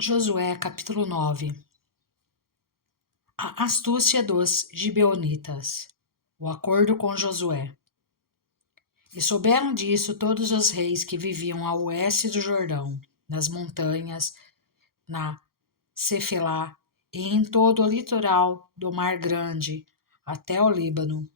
Josué capítulo 9. A astúcia dos gibeonitas. O acordo com Josué. E souberam disso todos os reis que viviam a oeste do Jordão, nas montanhas, na Cefelá e em todo o litoral do Mar Grande, até o Líbano.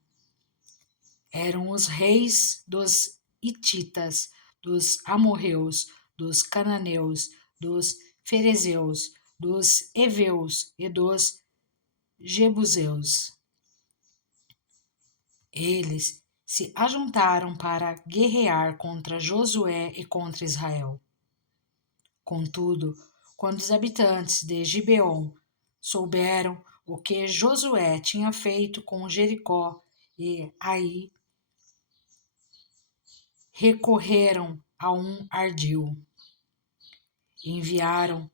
Eram os reis dos hititas, dos amorreus, dos cananeus, dos ferezeus, dos heveus e dos jebuseus. Eles se ajuntaram para guerrear contra Josué e contra Israel. Contudo, quando os habitantes de Gibeon souberam o que Josué tinha feito com Jericó e Ai, recorreram a um ardil. Enviaram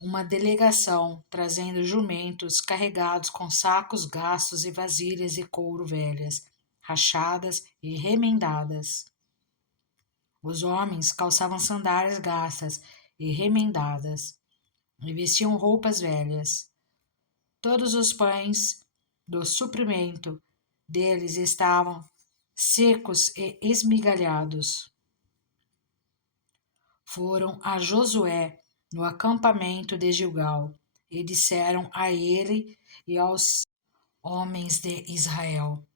uma delegação trazendo jumentos carregados com sacos gastos e vasilhas de couro velhas, rachadas e remendadas. Os homens calçavam sandálias gastas e remendadas, e vestiam roupas velhas. Todos os pães do suprimento deles estavam secos e esmigalhados. Foram a Josué no acampamento de Gilgal e disseram a ele e aos homens de Israel: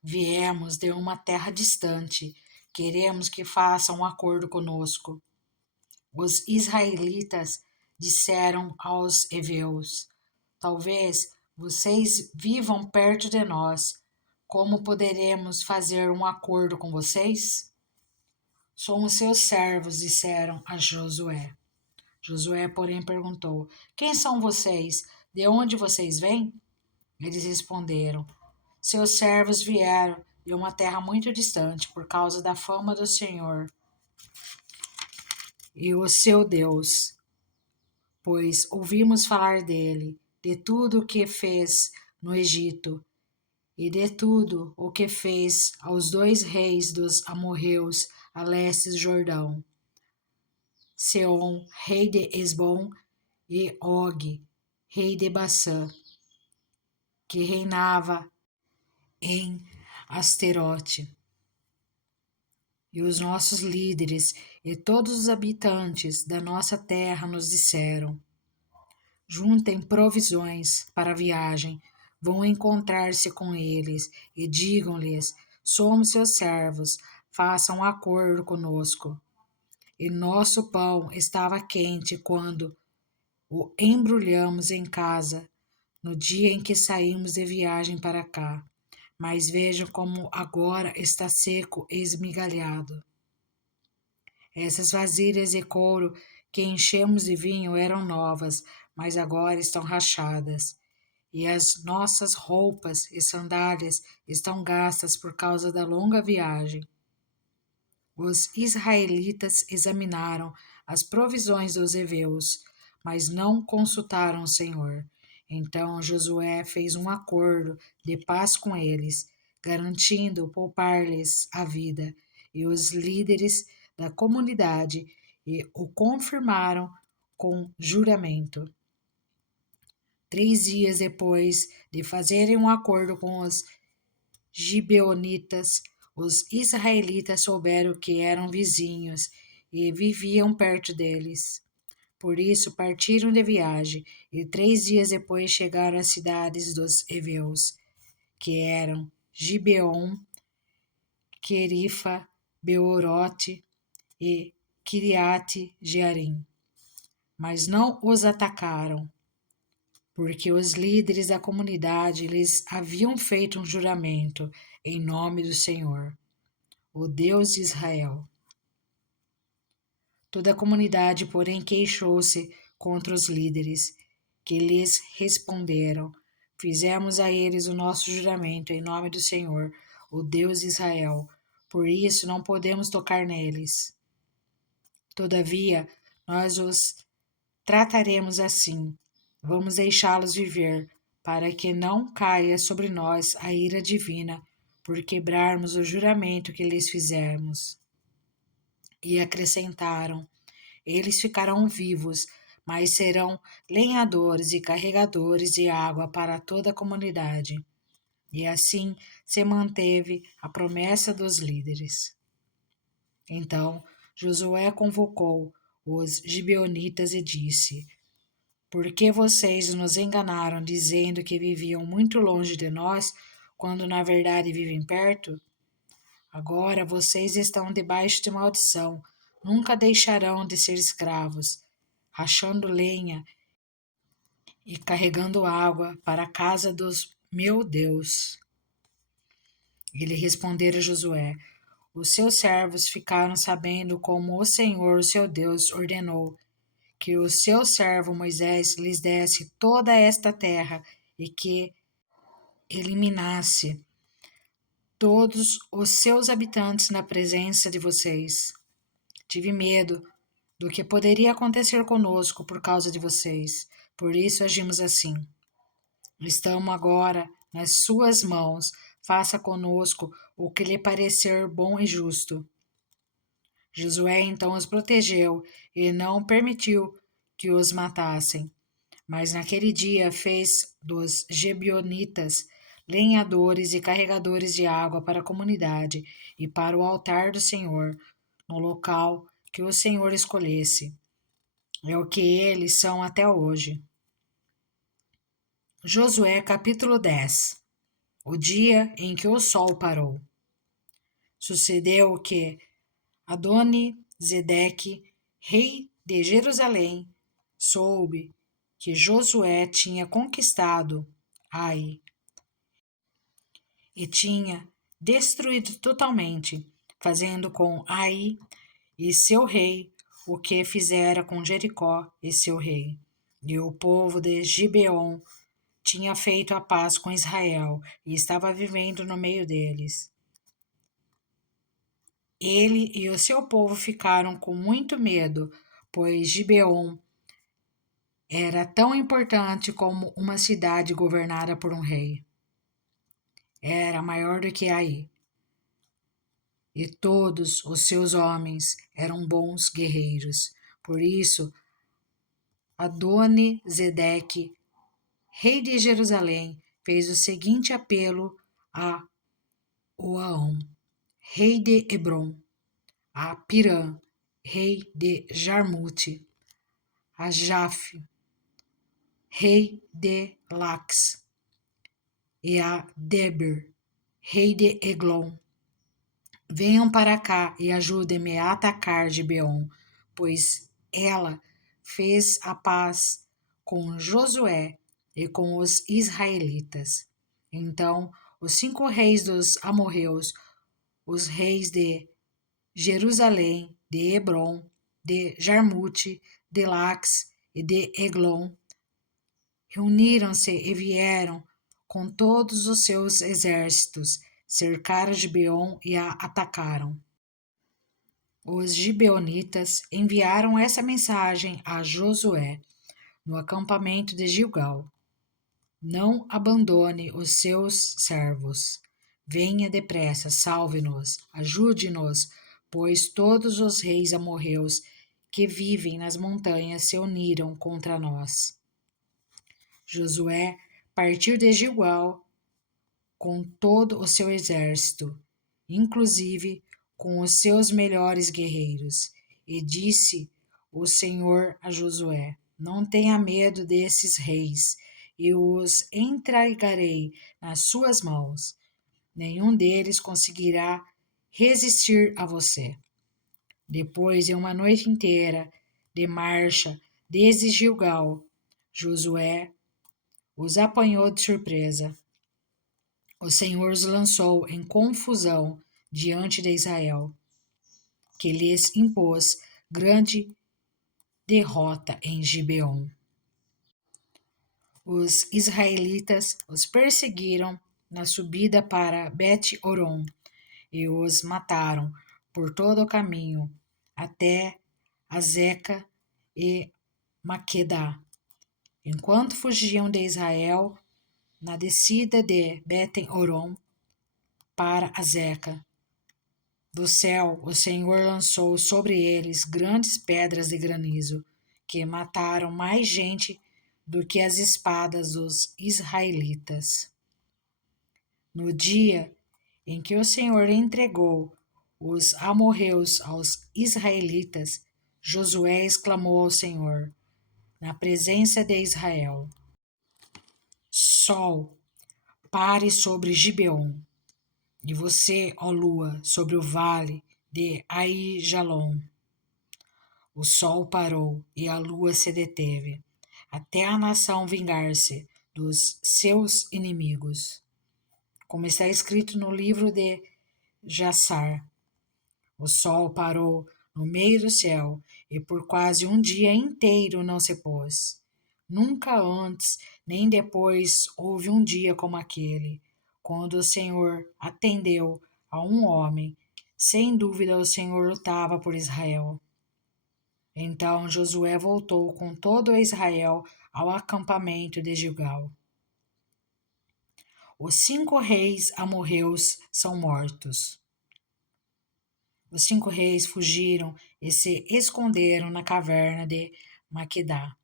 Viemos de uma terra distante, queremos que façam um acordo conosco. Os israelitas disseram aos heveus: Talvez vocês vivam perto de nós. Como poderemos fazer um acordo com vocês? Somos seus servos, disseram a Josué. Josué, porém, perguntou: Quem são vocês? De onde vocês vêm? Eles responderam: Seus servos vieram de uma terra muito distante por causa da fama do Senhor e o seu Deus, pois ouvimos falar dele, de tudo o que fez no Egito e de tudo o que fez aos dois reis dos amorreus a leste do Jordão, Seom, rei de Esbom, e Og, rei de Bassã, que reinava em Asterote. E os nossos líderes e todos os habitantes da nossa terra nos disseram: Juntem provisões para a viagem, vão encontrar-se com eles e digam-lhes: Somos seus servos, façam um acordo conosco. E nosso pão estava quente quando o embrulhamos em casa, no dia em que saímos de viagem para cá. Mas vejam como agora está seco e esmigalhado. Essas vasilhas de couro que enchemos de vinho eram novas, mas agora estão rachadas. E as nossas roupas e sandálias estão gastas por causa da longa viagem. Os israelitas examinaram as provisões dos heveus, mas não consultaram o Senhor. Então Josué fez um acordo de paz com eles, garantindo poupar-lhes a vida, e os líderes da comunidade o confirmaram com juramento. 3 dias depois de fazerem um acordo com os gibeonitas, os israelitas souberam que eram vizinhos e viviam perto deles. Por isso partiram de viagem e 3 dias depois chegaram às cidades dos heveus, que eram Gibeon, Querifa, Beorote e Kiriate Jearim. Mas não os atacaram, porque os líderes da comunidade lhes haviam feito um juramento em nome do Senhor, o Deus de Israel. Toda a comunidade, porém, queixou-se contra os líderes, que lhes responderam: Fizemos a eles o nosso juramento em nome do Senhor, o Deus de Israel, por isso não podemos tocar neles. Todavia, nós os trataremos assim. Vamos deixá-los viver, para que não caia sobre nós a ira divina, por quebrarmos o juramento que lhes fizermos. E acrescentaram: Eles ficarão vivos, mas serão lenhadores e carregadores de água para toda a comunidade. E assim se manteve a promessa dos líderes. Então Josué convocou os gibeonitas e disse: Por que vocês nos enganaram dizendo que viviam muito longe de nós, quando na verdade vivem perto? Agora vocês estão debaixo de maldição, nunca deixarão de ser escravos, rachando lenha e carregando água para a casa dos meu Deus. Ele respondeu a Josué: Os seus servos ficaram sabendo como o Senhor, seu Deus, ordenou que o seu servo Moisés lhes desse toda esta terra e que eliminasse todos os seus habitantes na presença de vocês. Tive medo do que poderia acontecer conosco por causa de vocês. Por isso agimos assim. Estamos agora nas suas mãos. Faça conosco o que lhe parecer bom e justo. Josué então os protegeu e não permitiu que os matassem. Mas naquele dia fez dos Gebionitas lenhadores e carregadores de água para a comunidade e para o altar do Senhor, no local que o Senhor escolhesse. É o que eles são até hoje. Josué capítulo 10. O dia em que o sol parou. Sucedeu que Adoni-Zedeque, rei de Jerusalém, soube que Josué tinha conquistado Ai e tinha destruído totalmente, fazendo com Ai e seu rei o que fizera com Jericó e seu rei. E o povo de Gibeon tinha feito a paz com Israel e estava vivendo no meio deles. Ele e o seu povo ficaram com muito medo, pois Gibeon era tão importante como uma cidade governada por um rei. Era maior do que Ai, e todos os seus homens eram bons guerreiros. Por isso, Adoni-Zedeque, rei de Jerusalém, fez o seguinte apelo a Oaão, rei de Hebron, a Pirã, rei de Jarmute, a Jaf, rei de Lax, e a Deber, rei de Eglon. Venham para cá e ajudem-me a atacar Gibeon, pois ela fez a paz com Josué e com os israelitas. Então os 5 reis dos amorreus, os reis de Jerusalém, de Hebron, de Jarmute, de Lax e de Eglon, reuniram-se e vieram com todos os seus exércitos, cercaram Gibeon e a atacaram. Os gibeonitas enviaram essa mensagem a Josué no acampamento de Gilgal: Não abandone os seus servos. Venha depressa, salve-nos, ajude-nos, pois todos os reis amorreus que vivem nas montanhas se uniram contra nós. Josué partiu de Gilgal com todo o seu exército, inclusive com os seus melhores guerreiros, e disse o Senhor a Josué: Não tenha medo desses reis, eu os entregarei nas suas mãos. Nenhum deles conseguirá resistir a você. Depois de uma noite inteira de marcha desde Gilgal, Josué os apanhou de surpresa. O Senhor os lançou em confusão diante de Israel, que lhes impôs grande derrota em Gibeon. Os israelitas os perseguiram na subida para Bet-Horon e os mataram por todo o caminho até Azeca e Maquedá. Enquanto fugiam de Israel, na descida de Bet-Horon para Azeca, do céu o Senhor lançou sobre eles grandes pedras de granizo que mataram mais gente do que as espadas dos israelitas. No dia em que o Senhor entregou os amorreus aos israelitas, Josué exclamou ao Senhor, na presença de Israel: Sol, pare sobre Gibeon, e você, ó lua, sobre o vale de Aijalon. O sol parou e a lua se deteve, até a nação vingar-se dos seus inimigos. Como está escrito no livro de Jassar, o sol parou no meio do céu e por quase um dia inteiro não se pôs. Nunca antes nem depois houve um dia como aquele, quando o Senhor atendeu a um homem. Sem dúvida o Senhor lutava por Israel. Então Josué voltou com todo Israel ao acampamento de Gilgal. Os 5 reis amorreus são mortos. Os 5 reis fugiram e se esconderam na caverna de Maquedá.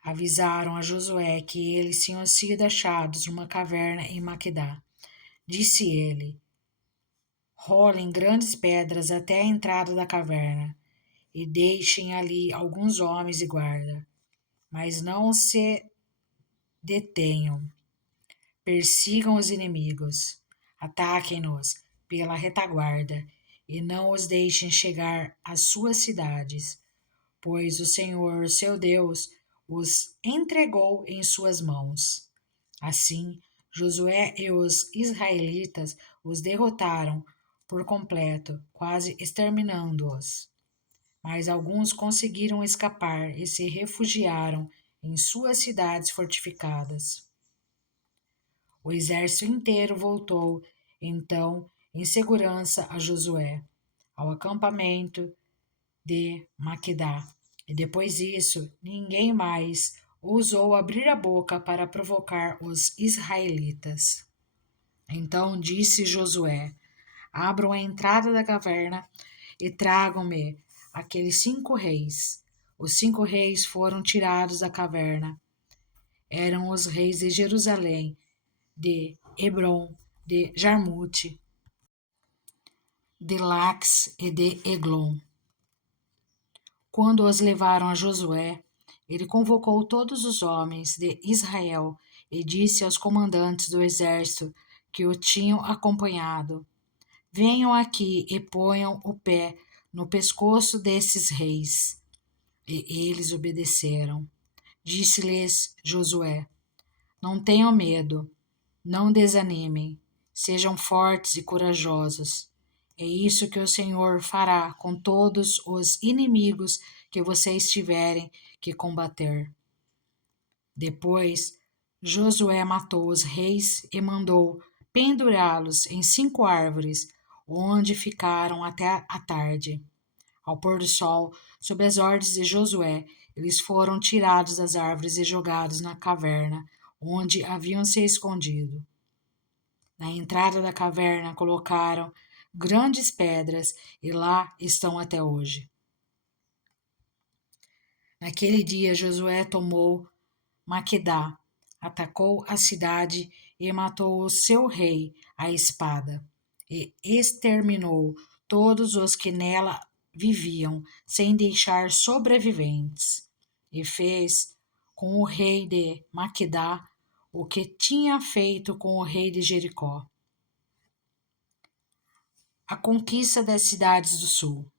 Avisaram a Josué que eles tinham sido achados numa caverna em Maquedá. Disse ele: rolem grandes pedras até a entrada da caverna e deixem ali alguns homens de guarda, mas não se detenham. Persigam os inimigos, ataquem-nos pela retaguarda e não os deixem chegar às suas cidades, pois o Senhor, seu Deus, os entregou em suas mãos. Assim, Josué e os israelitas os derrotaram por completo, quase exterminando-os. Mas alguns conseguiram escapar e se refugiaram em suas cidades fortificadas. O exército inteiro voltou, então, em segurança a Josué, ao acampamento de Maquedá. E depois disso, ninguém mais ousou abrir a boca para provocar os israelitas. Então disse Josué: abram a entrada da caverna e tragam-me aqueles 5 reis. Os 5 reis foram tirados da caverna. Eram os reis de Jerusalém, de Hebron, de Jarmute, de Lax e de Eglon. Quando os levaram a Josué, ele convocou todos os homens de Israel e disse aos comandantes do exército que o tinham acompanhado: venham aqui e ponham o pé no pescoço desses reis. E eles obedeceram. Disse-lhes Josué: não tenham medo, não desanimem, sejam fortes e corajosos. É isso que o Senhor fará com todos os inimigos que vocês tiverem que combater. Depois, Josué matou os reis e mandou pendurá-los em 5 árvores, onde ficaram até a tarde. Ao pôr do sol, sob as ordens de Josué, eles foram tirados das árvores e jogados na caverna, onde haviam se escondido. Na entrada da caverna colocaram grandes pedras e lá estão até hoje. Naquele dia, Josué tomou Maquedá, atacou a cidade e matou o seu rei à espada, e exterminou todos os que nela viviam, sem deixar sobreviventes, e fez com o rei de Maquedá o que tinha feito com o rei de Jericó. A conquista das cidades do sul.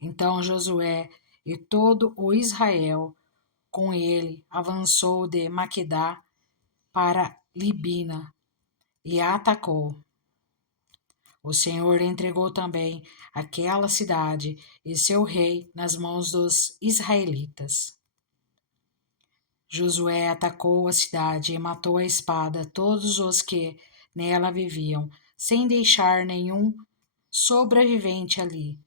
Então Josué e todo o Israel com ele avançou de Maquedá para Libina e a atacou. O Senhor entregou também aquela cidade e seu rei nas mãos dos israelitas. Josué atacou a cidade e matou à espada todos os que nela viviam, sem deixar nenhum sobrevivente ali.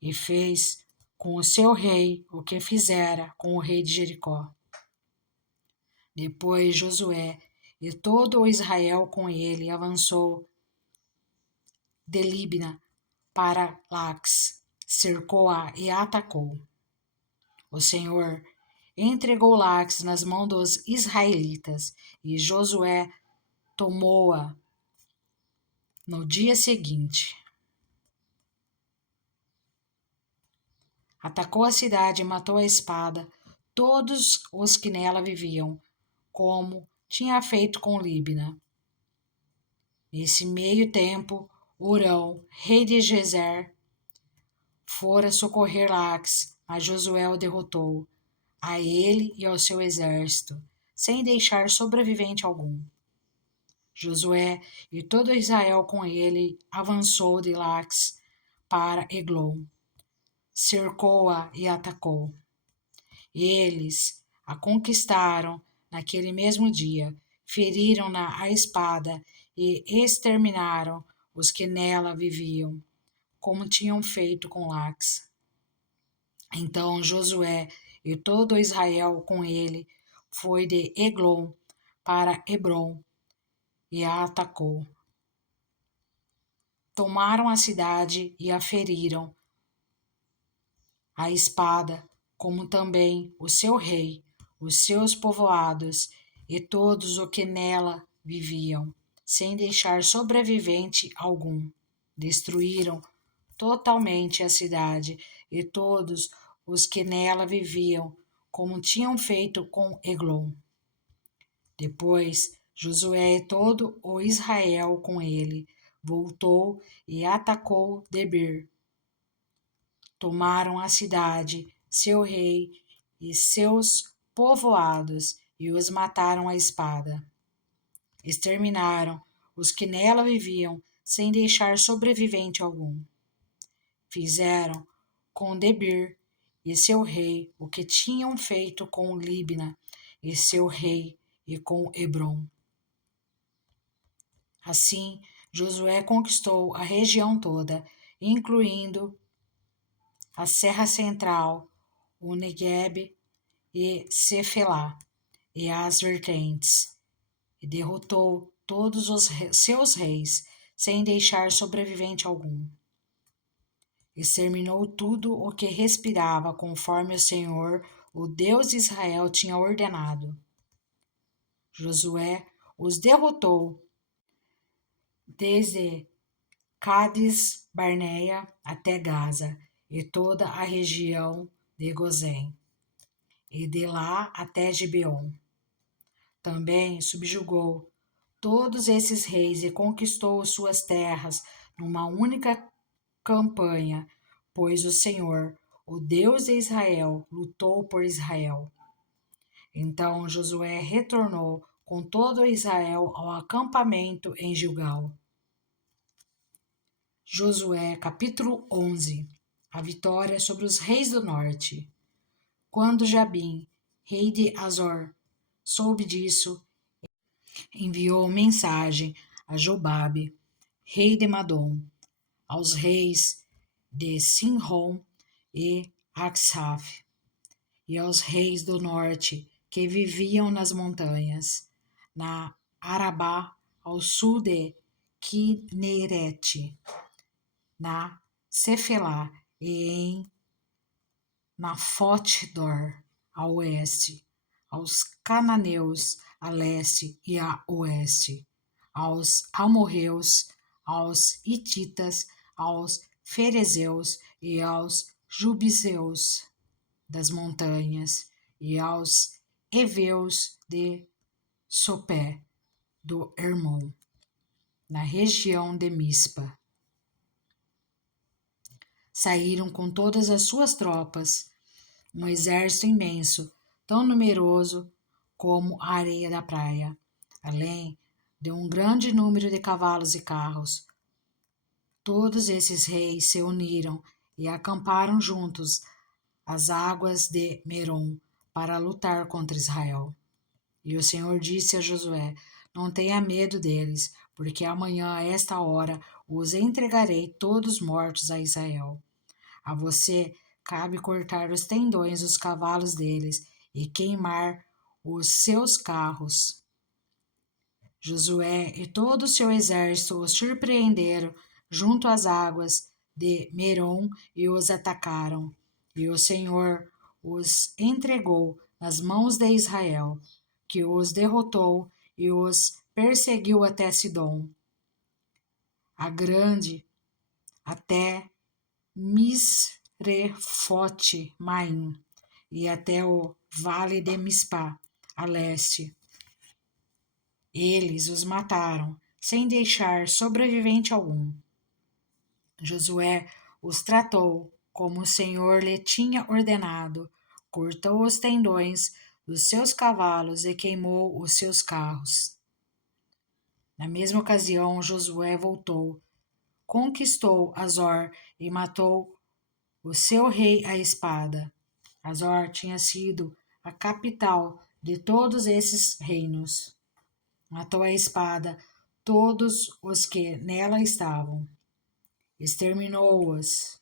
E fez com o seu rei o que fizera com o rei de Jericó. Depois Josué e todo o Israel com ele avançou de Libna para Lax, cercou-a e a atacou. O Senhor entregou Laques nas mãos dos israelitas, e Josué tomou-a no dia seguinte. Atacou a cidade e matou a espada todos os que nela viviam, como tinha feito com Líbina. Nesse meio tempo, Hurão, rei de Gezer, fora socorrer Laques, mas Josué o derrotou, a ele e ao seu exército, sem deixar sobrevivente algum. Josué e todo Israel com ele avançou de Laques para Eglon, cercou-a e atacou. Eles a conquistaram naquele mesmo dia, feriram-na a espada e exterminaram os que nela viviam, como tinham feito com Laques. Então Josué e todo Israel com ele foi de Eglon para Hebrom e a atacou. Tomaram a cidade e a feriram a espada, como também o seu rei, os seus povoados e todos os que nela viviam, sem deixar sobrevivente algum. Destruíram totalmente a cidade e todos os que nela viviam, como tinham feito com Eglon. Depois, Josué e todo o Israel com ele voltou e atacou Debir. Tomaram a cidade, seu rei e seus povoados e os mataram à espada. Exterminaram os que nela viviam, sem deixar sobrevivente algum. Fizeram com Debir e seu rei o que tinham feito com Líbina e seu rei e com Hebrom. Assim, Josué conquistou a região toda, incluindo a Serra Central, o Negueb e Cefelá, e as vertentes, e derrotou todos os seus reis, sem deixar sobrevivente algum. Exterminou tudo o que respirava, conforme o Senhor, o Deus de Israel, tinha ordenado. Josué os derrotou desde Cádiz Barneia até Gaza e toda a região de Gozém, e de lá até Gibeon. Também subjugou todos esses reis e conquistou suas terras numa única campanha, pois o Senhor, o Deus de Israel, lutou por Israel. Então Josué retornou com todo Israel ao acampamento em Gilgal. Josué, capítulo 11. A vitória sobre os reis do norte. Quando Jabim, rei de Azor, soube disso, enviou mensagem a Jobabe, rei de Madom, aos reis de Sinrom e Aksaf, e aos reis do norte que viviam nas montanhas, na Arabá, ao sul de Quinerete, na Cefelá e em Nafote-dor, a oeste, aos cananeus a leste e a oeste, aos amorreus, aos hititas, aos ferezeus e aos jubiseus das montanhas, e aos heveus de Sopé do Hermon, na região de Mispa. Saíram com todas as suas tropas, um exército imenso, tão numeroso como a areia da praia, além de um grande número de cavalos e carros. Todos esses reis se uniram e acamparam juntos às águas de Merom para lutar contra Israel. E o Senhor disse a Josué: não tenha medo deles, porque amanhã, a esta hora, os entregarei todos mortos a Israel. A você cabe cortar os tendões dos cavalos deles e queimar os seus carros. Josué e todo o seu exército os surpreenderam junto às águas de Merom e os atacaram. E o Senhor os entregou nas mãos de Israel, que os derrotou e os perseguiu até Sidom, a grande, até Misrefote Maim, e até o vale de Mispá, a leste. Eles os mataram, sem deixar sobrevivente algum. Josué os tratou como o Senhor lhe tinha ordenado, cortou os tendões dos seus cavalos e queimou os seus carros. Na mesma ocasião, Josué voltou, conquistou Azor e matou o seu rei à espada. Azor tinha sido a capital de todos esses reinos. Matou à espada todos os que nela estavam. Exterminou-os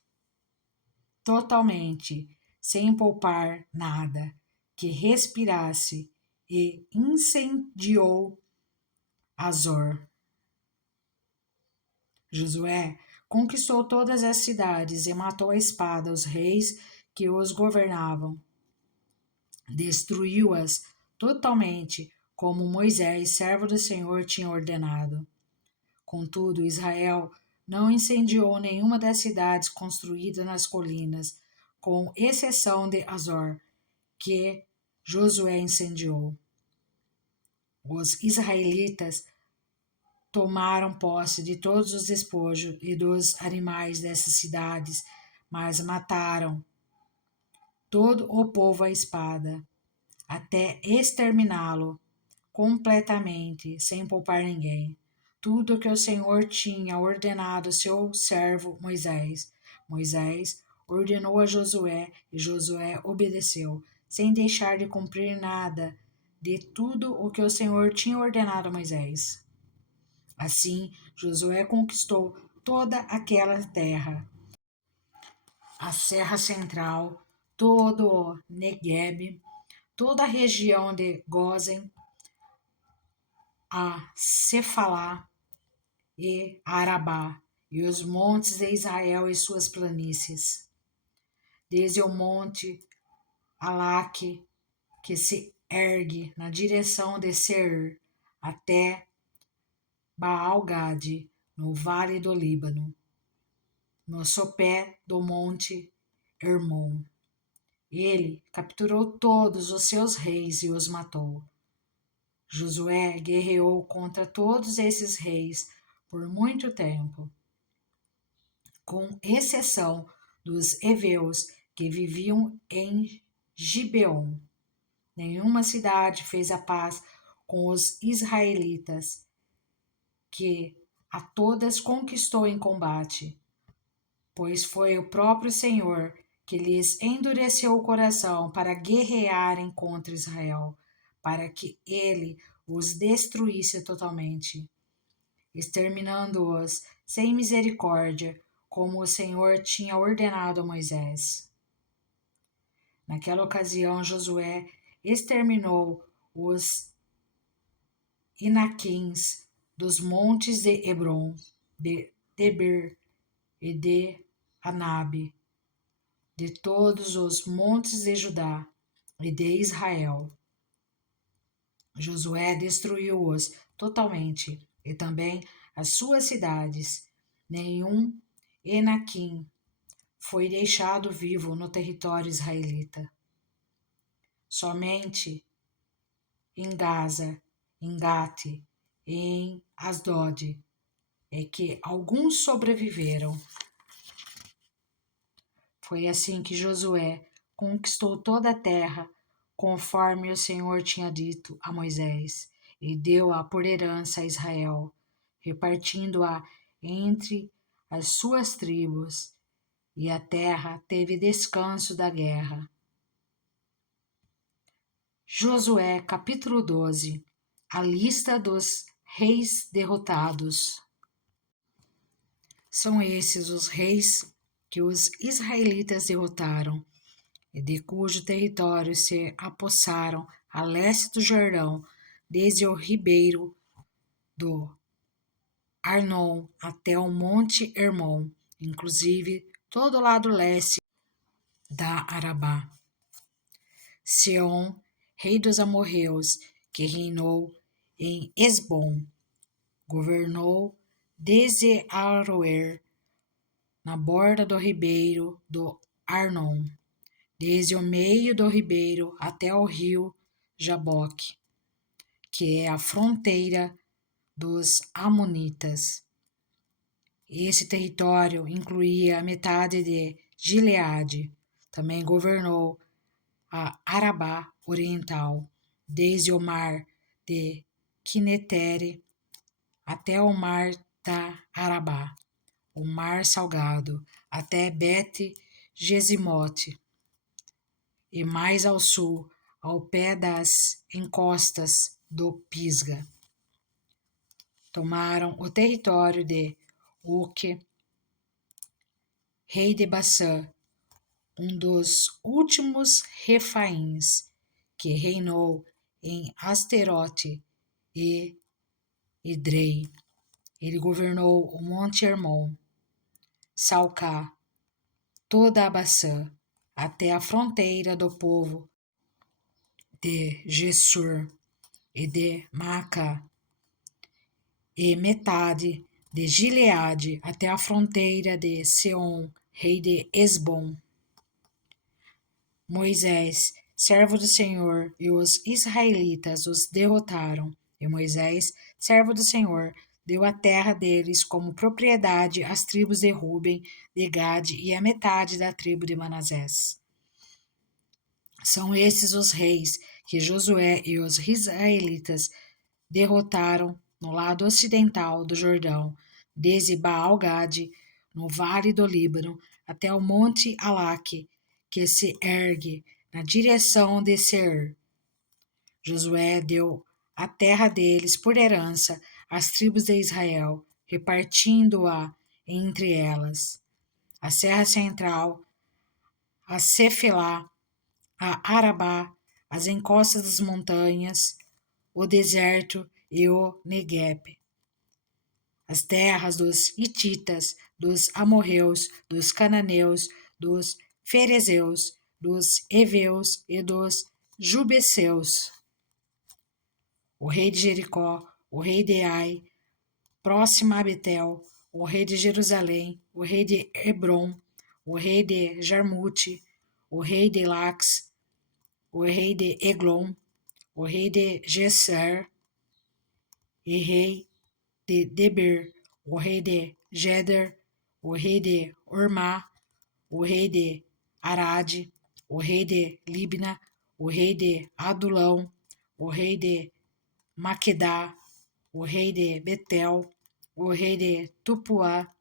totalmente, sem poupar nada que respirasse, e incendiou Azor. Josué conquistou todas as cidades e matou à espada os reis que os governavam. Destruiu-as totalmente, como Moisés, servo do Senhor, tinha ordenado. Contudo, Israel não incendiou nenhuma das cidades construídas nas colinas, com exceção de Azor, que Josué incendiou. Os israelitas tomaram posse de todos os despojos e dos animais dessas cidades, mas mataram todo o povo à espada, até exterminá-lo completamente, sem poupar ninguém. Tudo o que o Senhor tinha ordenado ao seu servo Moisés. Moisés ordenou a Josué, e Josué obedeceu, sem deixar de cumprir nada de tudo o que o Senhor tinha ordenado a Moisés. Assim, Josué conquistou toda aquela terra, a Serra Central, todo o Negueb, toda a região de Gósen, a Cefalá e Arabá, e os montes de Israel e suas planícies, desde o monte Alaque, que se ergue na direção de Seir, até Baal-Gade, no vale do Líbano, no sopé do monte Hermon. Ele capturou todos os seus reis e os matou. Josué guerreou contra todos esses reis por muito tempo, com exceção dos heveus que viviam em Gibeon. Nenhuma cidade fez a paz com os israelitas, que a todas conquistou em combate, pois foi o próprio Senhor que lhes endureceu o coração para guerrearem contra Israel, para que ele os destruísse totalmente, exterminando-os sem misericórdia, como o Senhor tinha ordenado a Moisés. Naquela ocasião, Josué exterminou os Inaquins dos montes de Hebron, de Debir e de Anabe, de todos os montes de Judá e de Israel. Josué destruiu-os totalmente, e também as suas cidades. Nenhum Enaquim foi deixado vivo no território israelita. Somente em Gaza, em Gate e em Asdod é que alguns sobreviveram. Foi assim que Josué conquistou toda a terra, conforme o Senhor tinha dito a Moisés, e deu-a por herança a Israel, repartindo-a entre as suas tribos, e a terra teve descanso da guerra. Josué capítulo 12. A lista dos reis derrotados. São esses os reis que os israelitas derrotaram, e de cujo território se apossaram a leste do Jordão, desde o ribeiro do Arnon até o monte Hermon, inclusive todo o lado leste da Arabá. Seom, rei dos amorreus, que reinou em Esbom, governou desde Aroer, na borda do ribeiro do Arnon, desde o meio do ribeiro até o rio Jaboque, que é a fronteira dos Amonitas. Esse território incluía a metade de Gileade. Também governou a Arabá Oriental, desde o mar de Quinetere até o mar da Arabá, o mar salgado, até Bet-Gesimote, e mais ao sul, ao pé das encostas do Pisga. Tomaram o território de Uque, rei de Bassã, um dos últimos refaíns, que reinou em Asterote e Idrei. Ele governou o Monte Hermon, Salcá, toda a Bassã, até a fronteira do povo de Gessur e de Maacá, e metade de Gileade até a fronteira de Seom, rei de Esbom. Moisés, servo do Senhor, e os israelitas os derrotaram. E Moisés, servo do Senhor, deu a terra deles como propriedade às tribos de Ruben, de Gade e a metade da tribo de Manassés. São esses os reis que Josué e os israelitas derrotaram no lado ocidental do Jordão, desde Baal-Gade, no vale do Líbano, até o monte Alaque, que se ergue na direção de Seir. Josué deu a terra deles por herança às tribos de Israel, repartindo-a entre elas: a Serra Central, a Cefelá, a Arabá, as encostas das montanhas, o deserto e o Negueb, as terras dos Hititas, dos amorreus, dos cananeus, dos ferezeus, dos heveus e dos jubeseus. O rei de Jericó, o rei de Ai, próximo a Betel, o rei de Jerusalém, o rei de Hebron, o rei de Jarmute, o rei de Lax, o rei de Eglon, o rei de Gesser, e rei de Deber, o rei de Geder, o rei de Ormá, o rei de Arade, o rei de Libna, o rei de Adulão, o rei de Maquedá, o rei de Betel, o rei de Tupuá,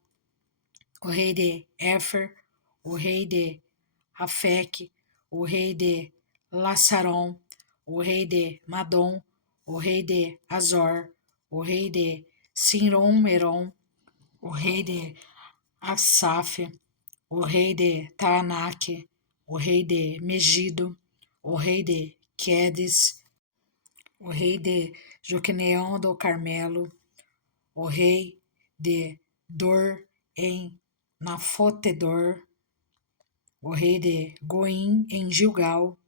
o rei de Éfer, o rei de Afec, o rei de Lassaron, o rei de Madom, o rei de Azor, o rei de Sinrom-Merom, o rei de Aksaf, o rei de Taanaque, o rei de Megido, o rei de Quedes, o rei de Joqueneão do Carmelo, o rei de Dor em Nafotedor, o rei de Goim em Gilgal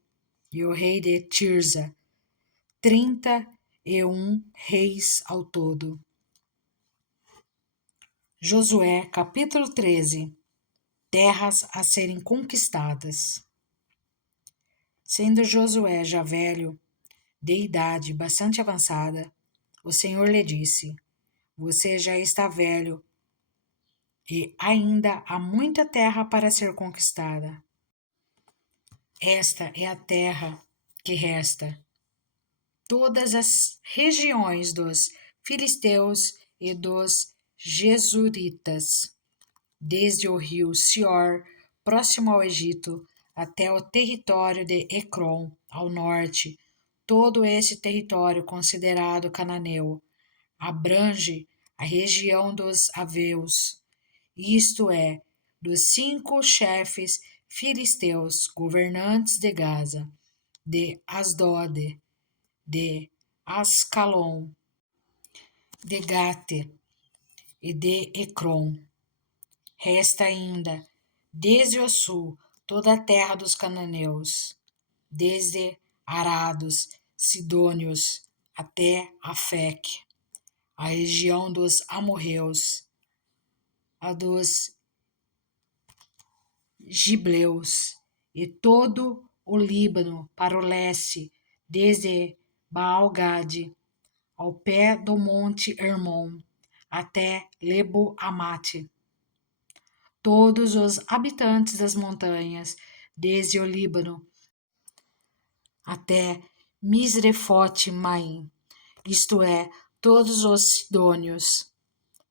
e o rei de Tirza, 31 reis ao todo. Josué, capítulo 13. Terras a serem conquistadas. Sendo Josué já velho, de idade bastante avançada, o Senhor lhe disse: Você já está velho e ainda há muita terra para ser conquistada. Esta é a terra que resta. Todas as regiões dos filisteus e dos jesuritas, desde o rio Sior, próximo ao Egito, até o território de Ecrom, ao norte. Todo esse território considerado cananeu abrange a região dos Aveus, isto é, dos 5 chefes filisteus governantes de Gaza, de Asdod, de Ascalon, de Gate e de Ecrom. Resta ainda, desde o sul, toda a terra dos cananeus, desde Arados, Sidônios até Afeque, a região dos amorreus, a dos gibleus e todo o Líbano para o leste, desde Baal-Gade ao pé do monte Hermon até Lebo-Amate. Todos os habitantes das montanhas, desde o Líbano até Misrefote-Maim, isto é, todos os sidônios.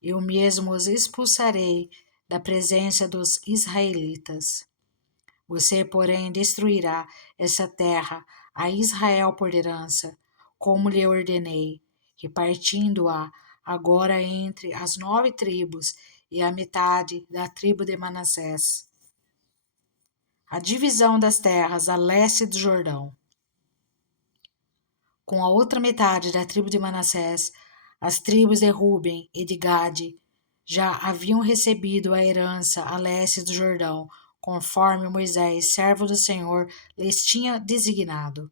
Eu mesmo os expulsarei da presença dos israelitas. Você, porém, destruirá essa terra a Israel por herança, como lhe ordenei, repartindo-a agora entre as 9 tribos e a metade da tribo de Manassés. A divisão das terras a leste do Jordão. Com a outra metade da tribo de Manassés, as tribos de Ruben e de Gade já haviam recebido a herança a leste do Jordão, conforme Moisés, servo do Senhor, lhes tinha designado.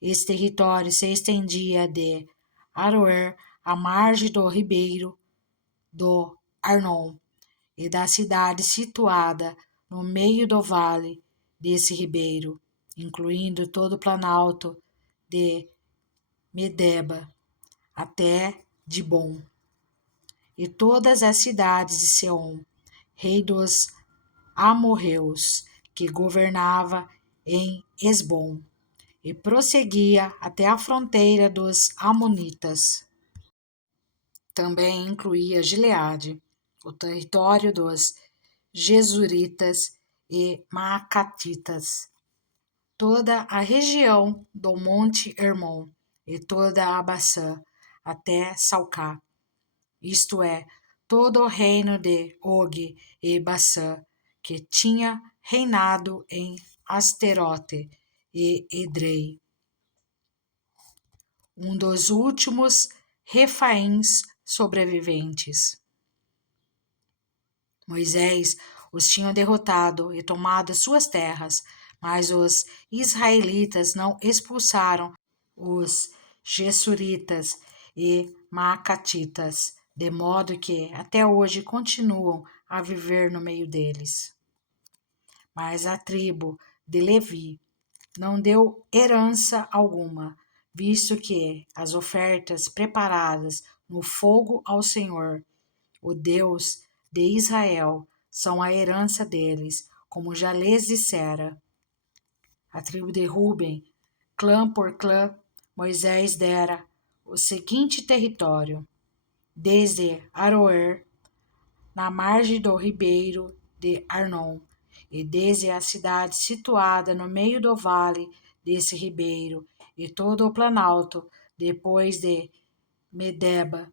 Esse território se estendia de Aroer à margem do ribeiro do Arnon e da cidade situada no meio do vale desse ribeiro, incluindo todo o planalto de Medeba até Dibon, e todas as cidades de Seom, rei dos amorreus, que governava em Esbom, e prosseguia até a fronteira dos amonitas. Também incluía Gileade, o território dos Jesuritas e Maacatitas, toda a região do Monte Hermon e toda a Baçã, até Salcá, isto é, todo o reino de Og e Baçã, que tinha reinado em Asterote e Edrei, um dos últimos refaíns sobreviventes. Moisés os tinha derrotado e tomado suas terras, mas os israelitas não expulsaram os Gessuritas e Maacatitas, de modo que até hoje continuam a viver no meio deles. Mas a tribo de Levi não deu herança alguma, visto que as ofertas preparadas no fogo ao Senhor, o Deus de Israel, são a herança deles, como já lhes dissera. A tribo de Ruben, clã por clã, Moisés dera o seguinte território: desde Aroer, na margem do ribeiro de Arnon, e desde a cidade situada no meio do vale desse ribeiro, e todo o planalto, depois de Medeba,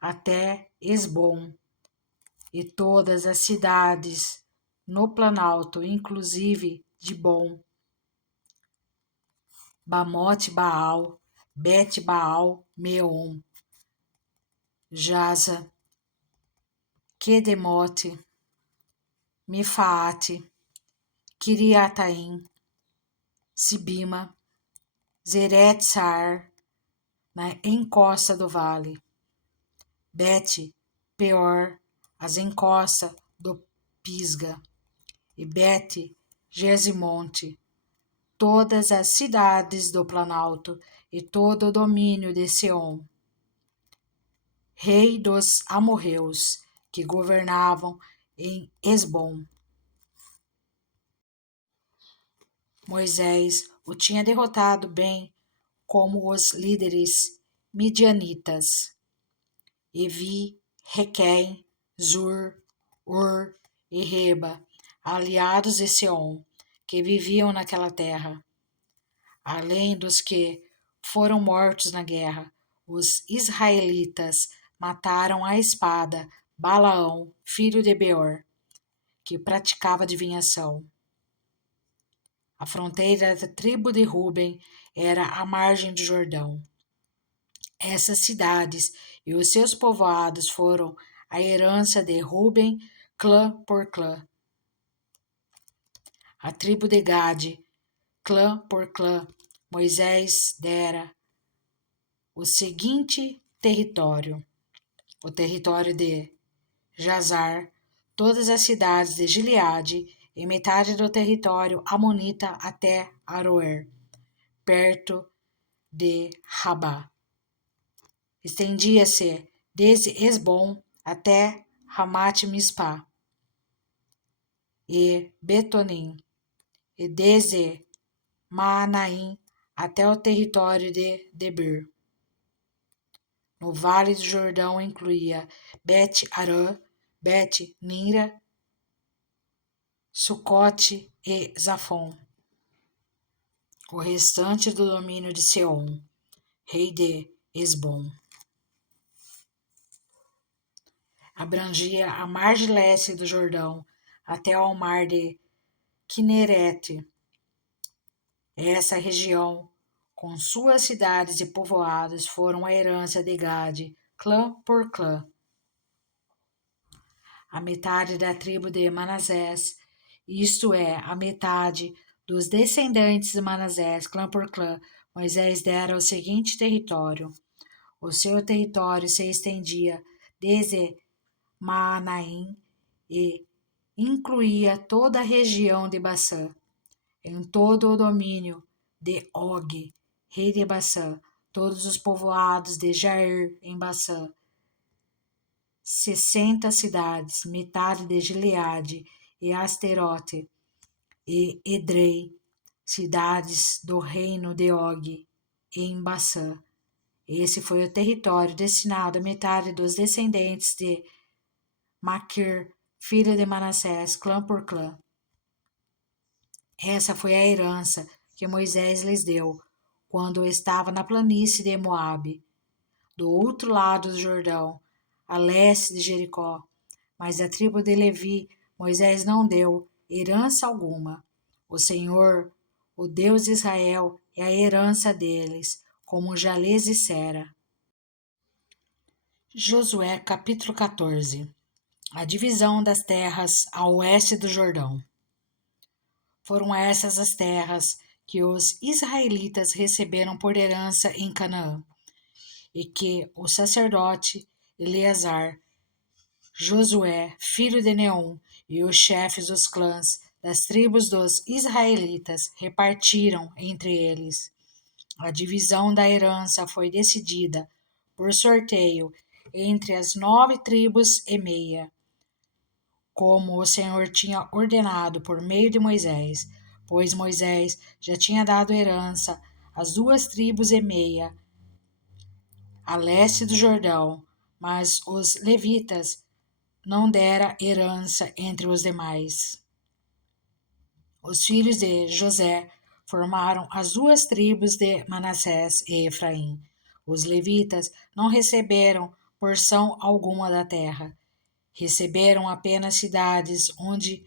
até Esbom, e todas as cidades no planalto, inclusive Dibom, Bamote Baal, Bet Baal Meon, Jaza, Quedemote, Mefaate, Kiriataim, Sibima, Zeret-Sar, na encosta do vale, Bet Peor, as encostas do Pisga, e Bet Gesimonte, todas as cidades do planalto e todo o domínio de Seom, rei dos amorreus, que governavam em Esbom. Moisés o tinha derrotado bem como os líderes midianitas, Evi, Requém, Zur, Ur e Reba, aliados de Seom, que viviam naquela terra. Além dos que foram mortos na guerra, os israelitas mataram à espada Balaão, filho de Beor, que praticava adivinhação. A fronteira da tribo de Ruben era a margem do Jordão. Essas cidades e os seus povoados foram a herança de Ruben, clã por clã. A tribo de Gade clã por clã, Moisés dera o seguinte território: o território de Jazar, todas as cidades de Gileade e metade do território amonita até Aroer, perto de Rabá. Estendia-se desde Esbom até Ramat-Mispá e Betonim, e desde Maanaim até o território de Debir. No Vale do Jordão incluía Bet-Arã, Bet-Nira, Sucote e Zafon. O restante do domínio de Seom, rei de Esbom, abrangia a margem leste do Jordão até ao mar de Quinerete. Essa região, com suas cidades e povoados, foram a herança de Gade, clã por clã. A metade da tribo de Manassés, isto é, a metade dos descendentes de Manassés, clã por clã, Moisés dera o seguinte território. O seu território se estendia desde Maanaim e incluía toda a região de Bassã, em todo o domínio de Og, rei de Bassã, todos os povoados de Jair em Bassã, 60 cidades, metade de Gileade e Asterote e Edrei, cidades do reino de Og em Bassã. Esse foi o território destinado à metade dos descendentes de Maquir, filho de Manassés, clã por clã. Essa foi a herança que Moisés lhes deu quando estava na planície de Moabe, do outro lado do Jordão, a leste de Jericó. Mas a tribo de Levi, Moisés não deu herança alguma. O Senhor, o Deus de Israel, é a herança deles, como já lhes dissera. Josué capítulo 14. A divisão das terras a oeste do Jordão. Foram essas as terras que os israelitas receberam por herança em Canaã, e que o sacerdote Eleazar, Josué, filho de Neum, e os chefes dos clãs das tribos dos israelitas repartiram entre eles. A divisão da herança foi decidida por sorteio entre as 9 tribos e meia, como o Senhor tinha ordenado por meio de Moisés, pois Moisés já tinha dado herança às 2 tribos e meia, a leste do Jordão, mas os levitas não dera herança entre os demais. Os filhos de José formaram as 2 tribos de Manassés e Efraim. Os levitas não receberam porção alguma da terra. Receberam apenas cidades onde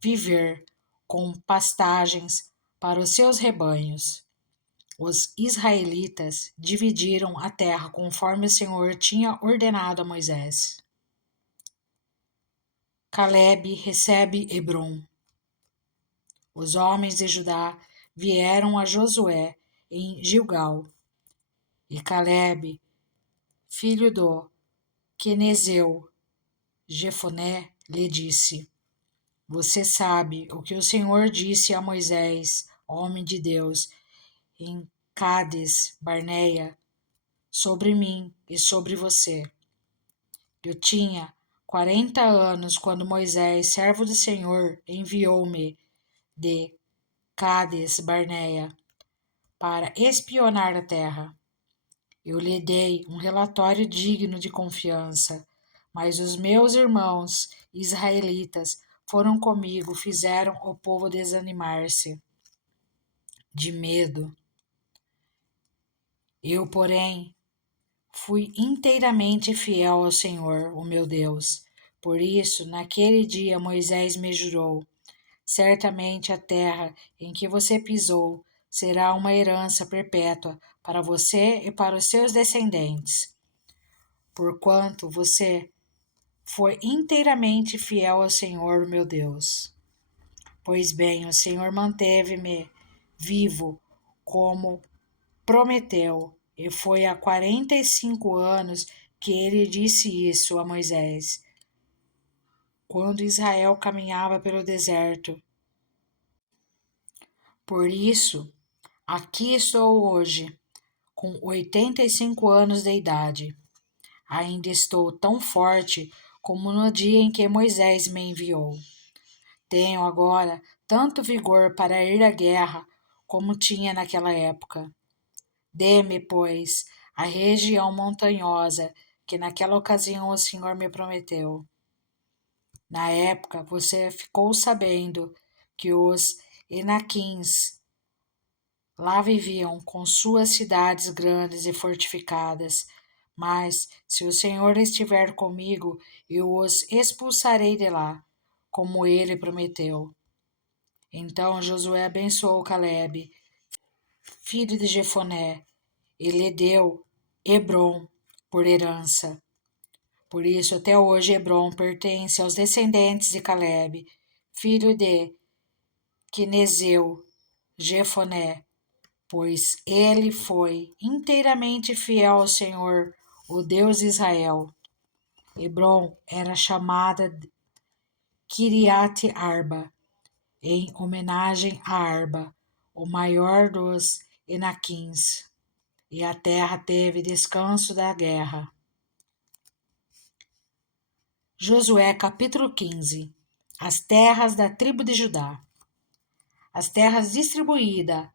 viver, com pastagens para os seus rebanhos. Os israelitas dividiram a terra conforme o Senhor tinha ordenado a Moisés. Calebe recebe Hebrom. Os homens de Judá vieram a Josué em Gilgal, e Calebe, filho do Quenezeu, Jefoné, lhe disse: Você sabe o que o Senhor disse a Moisés, homem de Deus, em Cades Barneia, sobre mim e sobre você. Eu tinha 40 anos quando Moisés, servo do Senhor, enviou-me de Cades Barneia para espionar a terra. Eu lhe dei um relatório digno de confiança, mas os meus irmãos israelitas foram comigo, fizeram o povo desanimar-se de medo. Eu, porém, fui inteiramente fiel ao Senhor, o meu Deus. Por isso, naquele dia Moisés me jurou: certamente a terra em que você pisou será uma herança perpétua para você e para os seus descendentes, porquanto você foi inteiramente fiel ao Senhor, meu Deus. Pois bem, o Senhor manteve-me vivo, como prometeu. E foi há 45 anos que ele disse isso a Moisés, quando Israel caminhava pelo deserto. Por isso, aqui estou hoje, com 85 anos de idade. Ainda estou tão forte como no dia em que Moisés me enviou. Tenho agora tanto vigor para ir à guerra como tinha naquela época. Dê-me, pois, a região montanhosa que naquela ocasião o Senhor me prometeu. Na época, você ficou sabendo que os Enaquins lá viviam com suas cidades grandes e fortificadas. Mas, se o Senhor estiver comigo, eu os expulsarei de lá, como ele prometeu. Então Josué abençoou Calebe, filho de Jefoné, e lhe deu Hebrom por herança. Por isso, até hoje, Hebrom pertence aos descendentes de Calebe, filho de Quenezeu, Jefoné, pois ele foi inteiramente fiel ao Senhor, o Deus de Israel. Hebrom era chamada Kiriat Arba, em homenagem a Arba, o maior dos Enaquins, e a terra teve descanso da guerra. Josué capítulo 15. As terras da tribo de Judá. As terras distribuídas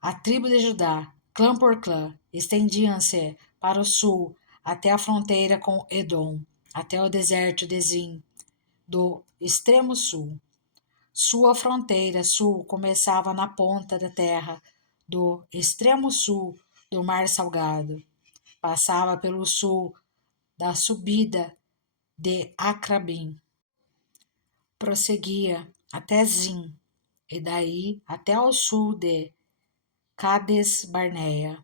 à tribo de Judá, clã por clã, estendiam-se para o sul até a fronteira com Edom, até o deserto de Zin, do extremo sul. Sua fronteira sul começava na ponta da terra do extremo sul do Mar Salgado. Passava pelo sul da subida de Acrabim. Prosseguia até Zin, e daí até ao sul de Cades Barneia.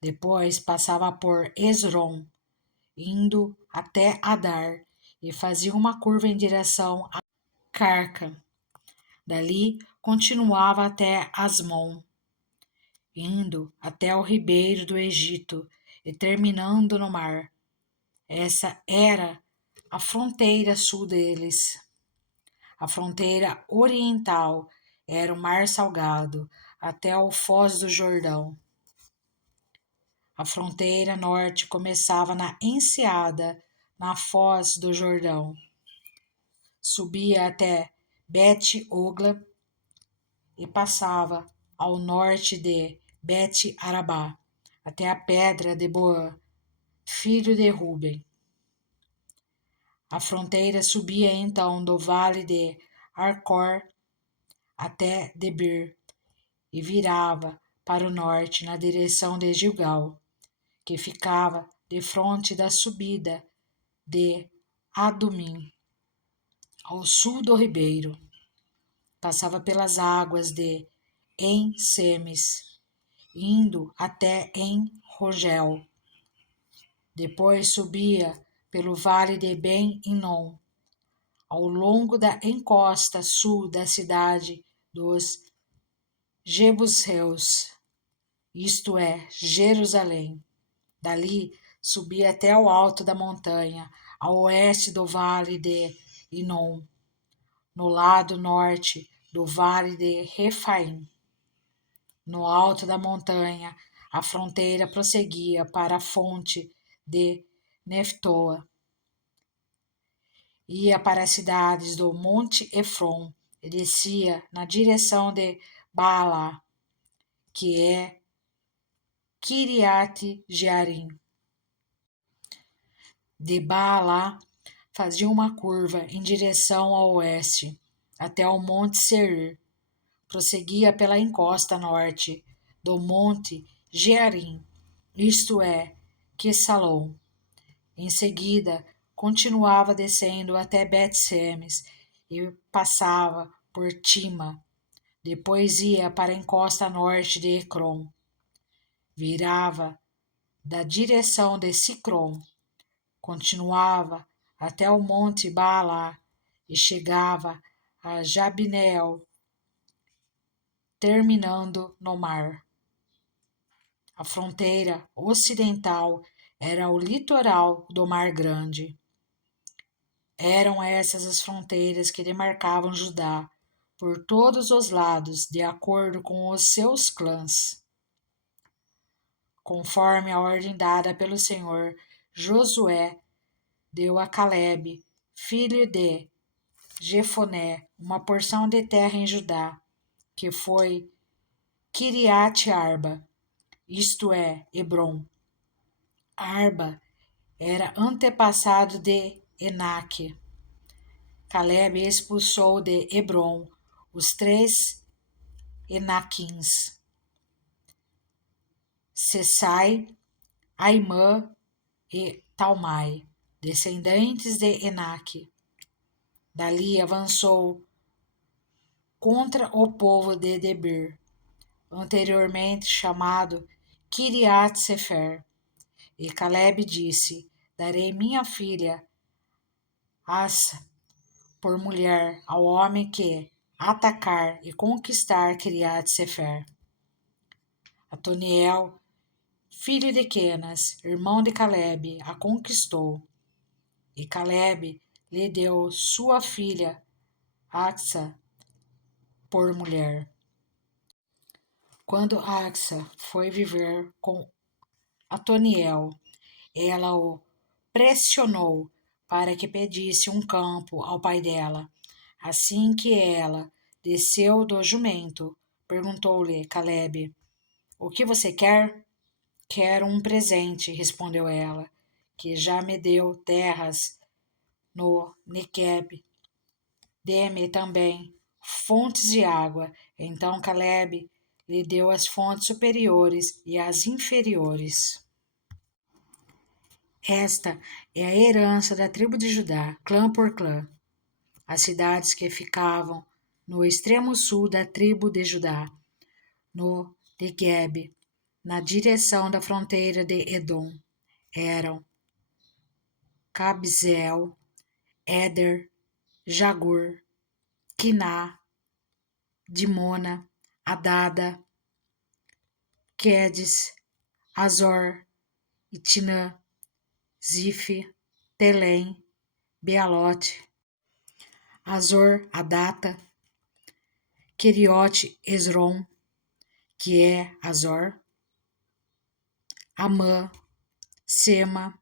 Depois passava por Esrom, indo até Adar, e fazia uma curva em direção a Carca. Dali continuava até Asmon, indo até o ribeiro do Egito e terminando no mar. Essa era a fronteira sul deles. A fronteira oriental era o Mar Salgado, até o Foz do Jordão. A fronteira norte começava na Enseada, na Foz do Jordão. Subia até Bet-Ogla e passava ao norte de Bet-Arabá, até a pedra de Boã, filho de Ruben. A fronteira subia então do vale de Arcor até Debir e virava para o norte na direção de Gilgal, que ficava de frente da subida de Adumim, ao sul do ribeiro. Passava pelas águas de En-Semes, indo até En-Rogel. Depois subia pelo vale de Ben-Inom, ao longo da encosta sul da cidade dos Jebuseus, isto é, Jerusalém. Dali subia até o alto da montanha, ao oeste do vale de Inom, no lado norte do vale de Refaim. No alto da montanha, a fronteira prosseguia para a fonte de Neftoa. Ia para as cidades do Monte Efron e descia na direção de Baalá, que é Kiriat Jearim. De Baalá fazia uma curva em direção ao oeste, até o Monte Seir. Prosseguia pela encosta norte do Monte Jearim, isto é, Quesalom. Em seguida, continuava descendo até Bet-Semes e passava por Tima. Depois ia para a encosta norte de Ecrom. Virava da direção de Sicrom, continuava até o monte Baalá e chegava a Jabneel. terminando no mar. A fronteira ocidental era o litoral do Mar Grande. Eram essas as fronteiras que demarcavam Judá por todos os lados, de acordo com os seus clãs. Conforme a ordem dada pelo Senhor, Josué deu a Calebe, filho de Jefoné, uma porção de terra em Judá, que foi Kiriat Arba, isto é, Hebrom. Arba era antepassado de Enaque. Calebe expulsou de Hebrom os 3 Enaquins, Sesai, Aimã e Talmai, descendentes de Enaque. Dali avançou contra o povo de Debir, anteriormente chamado Kiriat Sefer. E Calebe disse: Darei minha filha Asa por mulher ao homem que atacar e conquistar Kiriat Sefer. Atoniel, filho de Quenas, irmão de Calebe, a conquistou. E Calebe lhe deu sua filha Axa por mulher. Quando Axa foi viver com Atoniel, ela o pressionou para que pedisse um campo ao pai dela. Assim que ela desceu do jumento, perguntou-lhe Calebe: O que você quer? Quero um presente, respondeu ela, que já me deu terras no Nequeb. Dê-me também fontes de água. Então Calebe lhe deu as fontes superiores e as inferiores. Esta é a herança da tribo de Judá, clã por clã. As cidades que ficavam no extremo sul da tribo de Judá, no Negueb, na direção da fronteira de Edom, eram Cabzel, Éder, Jagur, Quiná, Dimona, Adada, Quedes, Azor, Itinã, Zife, Telém, Bealote, Azor, Adata, Queriote, Esrom, que é Azor, Amã, Sema,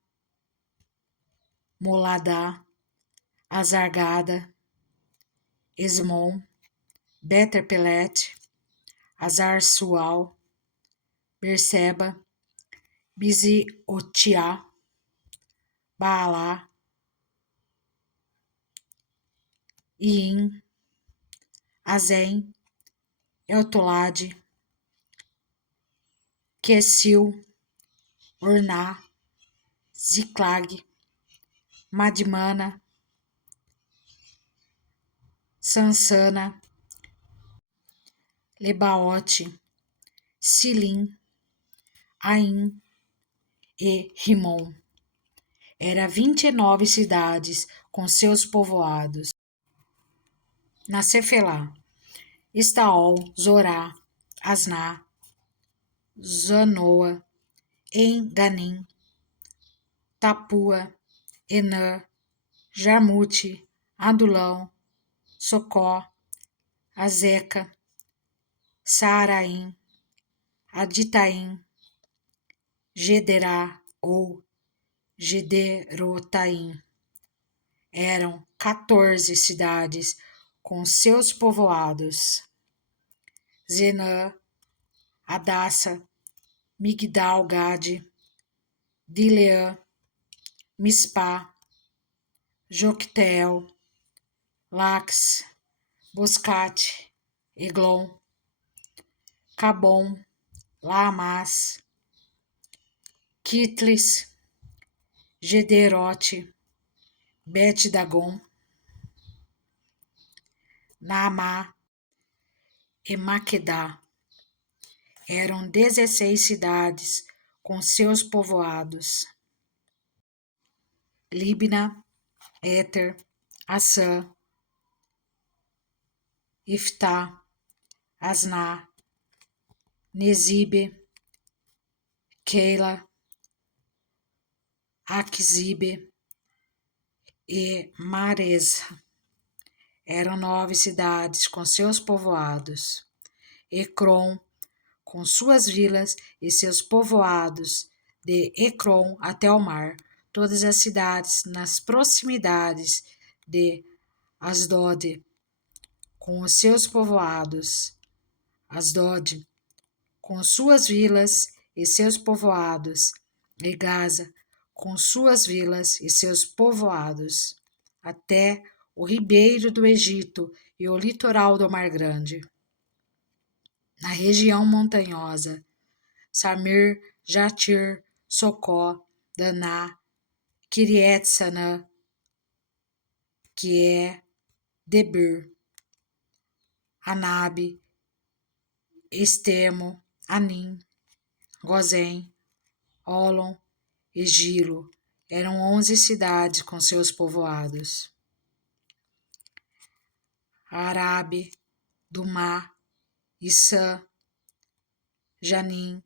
Moladá, Azargada, Esmon, Beter-Pelete, Azar-Sual, Berseba, Biziotiá, Baalá, Iim, Azem, Eltolade, Quesil, Orná, Ziclag, Madmana, Sansana, Lebaote, Silim, Aim e Rimon. Era 29 cidades com seus povoados. Na Cefelá, Estaol, Zorá, Asná, Zanoa, En-Ganim, Tapua, Enã, Jarmute, Adulão, Socó, Azeca, Saaraim, Aditaim, Gederá ou Gederotaim. Eram 14 cidades com seus povoados. Zenã, Adassa, Migdal-Gade, Dileã, Mispá, Jocteel, Lax, Boscate, Eglon, Cabom, Laamás, Quitlis, Gederote, Bet-Dagon, Naamá e Maquedá. Eram 16 cidades com seus povoados. Libna, Éter, Assã, Iftá, Asná, Nezibe, Keila, Aquizibe e Maresa. Eram 9 cidades com seus povoados. Ecrom, com suas vilas e seus povoados, de Ecrom até o mar, todas as cidades nas proximidades de Asdod, com os seus povoados. Asdod, com suas vilas e seus povoados, e Gaza, com suas vilas e seus povoados, até o ribeiro do Egito e o litoral do Mar Grande. Na região montanhosa, Samir, Jatir, Socó, Daná, Kiriet-Sanã, que é Debir, Anabe, Estemo, Anim, Gozém, Olom e Gilo. Eram 11 cidades com seus povoados. Arabe, Dumá, Issã, Janim,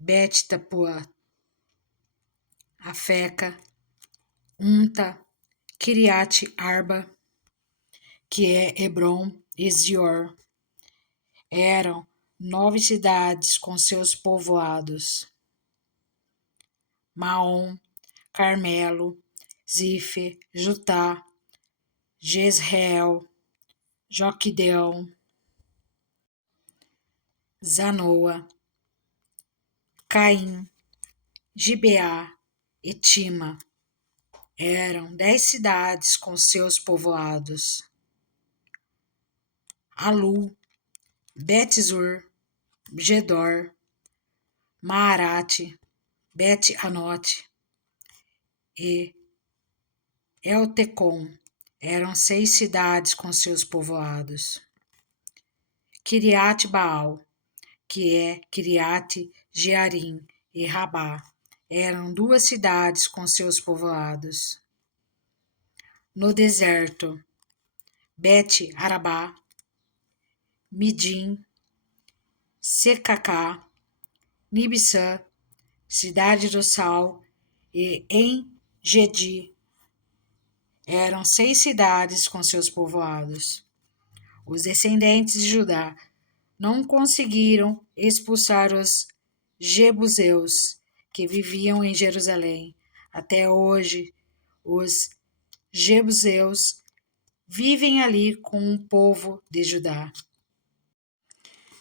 Bet-Tapua, Afeca, Unta, Kiriat Arba, que é Hebron e Zior. Eram 9 cidades com seus povoados. Maom, Carmelo, Zife, Jutá, Jezreel, Joquideão, Zanoa, Caim, Gibeá e Tima. Eram 10 cidades com seus povoados. Alu, Bet-Zur, Gedor, Maarate, Bet-Anote e Eltecom. Eram 6 cidades com seus povoados. Kiriat Baal, que é Kiriat Jearim e Rabá. Eram 2 cidades com seus povoados. No deserto, Bet-Arabá, Midim, Secacá, Nibissã, Cidade do Sal e En-Gedi. Eram 6 cidades com seus povoados. Os descendentes de Judá não conseguiram expulsar os jebuseus que viviam em Jerusalém. Até hoje, os jebuseus vivem ali com o povo de Judá.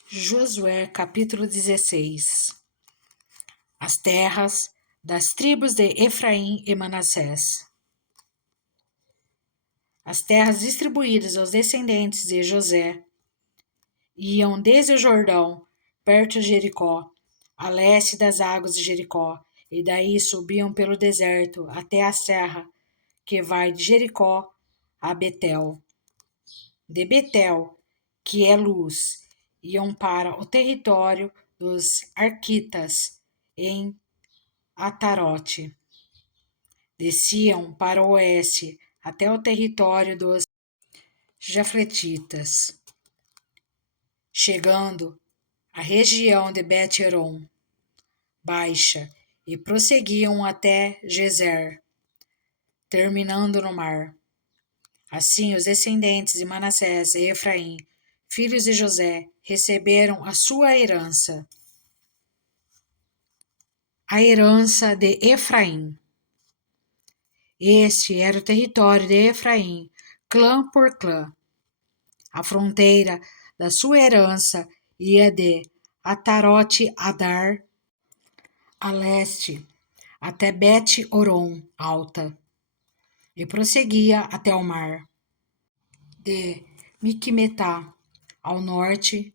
Josué capítulo 16. As terras das tribos de Efraim e Manassés. As terras distribuídas aos descendentes de José iam desde o Jordão, perto de Jericó, a leste das águas de Jericó, e daí subiam pelo deserto até a serra que vai de Jericó a Betel. De Betel, que é Luz, iam para o território dos Arquitas, em Atarote. Desciam para o oeste até o território dos Jafletitas, chegando à região de Bet-Horon Baixa, e prosseguiam até Gezer, terminando no mar. Assim, os descendentes de Manassés e Efraim, filhos de José, receberam a sua herança. A herança de Efraim. Este era o território de Efraim, clã por clã. A fronteira da sua herança ia de Atarote Adar a leste até Bet-Horon Alta e prosseguia até o mar. De Miqumetá ao norte,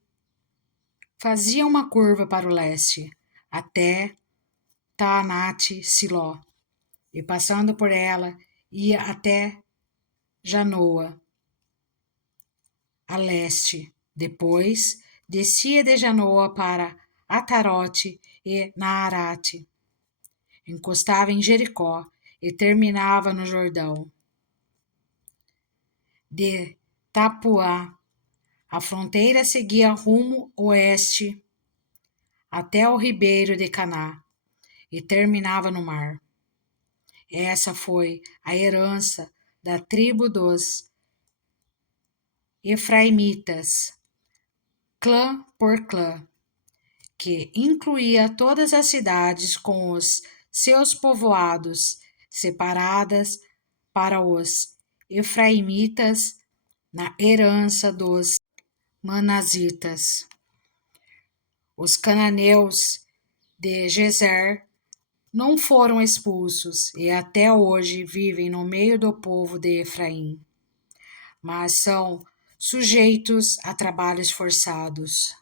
fazia uma curva para o leste até Taanate-Siló e passando por ela ia até Janoa a leste. Depois descia de Janoa para Atarote e Naarate, encostava em Jericó e terminava no Jordão. De Tapuá, a fronteira seguia rumo oeste até o ribeiro de Caná e terminava no mar. Essa foi a herança da tribo dos Efraimitas, clã por clã, que incluía todas as cidades com os seus povoados, separadas para os Efraimitas na herança dos Manazitas. Os cananeus de Gezer não foram expulsos e até hoje vivem no meio do povo de Efraim, mas são sujeitos a trabalhos forçados.